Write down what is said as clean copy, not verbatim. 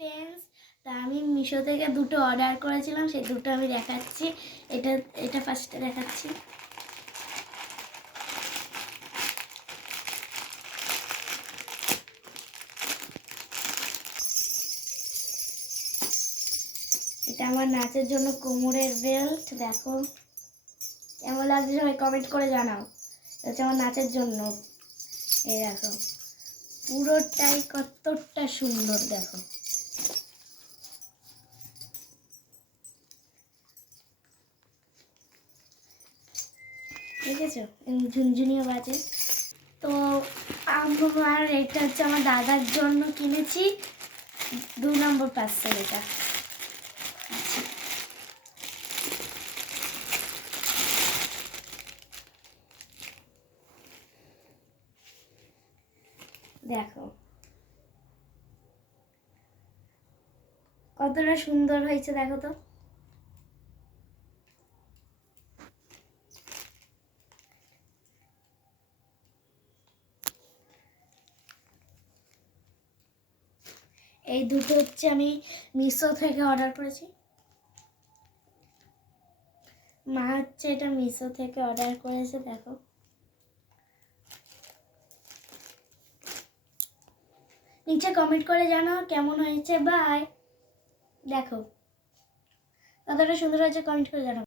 Friends, তা আমি মিশো থেকে দুটো অর্ডার করেছিলাম, সেই দুটো আমি দেখাচ্ছি। এটা এটা ফার্স্টে দেখাচ্ছি। এটা আমার নাচের জন্য কোমরের বেল্ট। দেখো কেমন লাগছে সবাই কমেন্ট করে জানাও। এটা হচ্ছে আমার নাচের জন্য। এই দেখো পুরোটাই কতটা সুন্দর, দেখো। দেখেছো ঝুনঝুনিও বাজে। তো আমার এটা হচ্ছে আমার দাদার জন্য কিনেছি, 2 নম্বর পার্সেল এটা। দেখো কতটা সুন্দর হয়েছে, দেখো তো। এই দুটো হচ্ছে আমি মিশো থেকে অর্ডার করেছি। মা হচ্ছে এটা মিশো থেকে অর্ডার করেছে, দেখো। নিচে কমেন্ট করে জানাও কেমন হয়েছে। বাই। দেখো কতটা সুন্দর হয়েছে, কমেন্ট করে জানাও।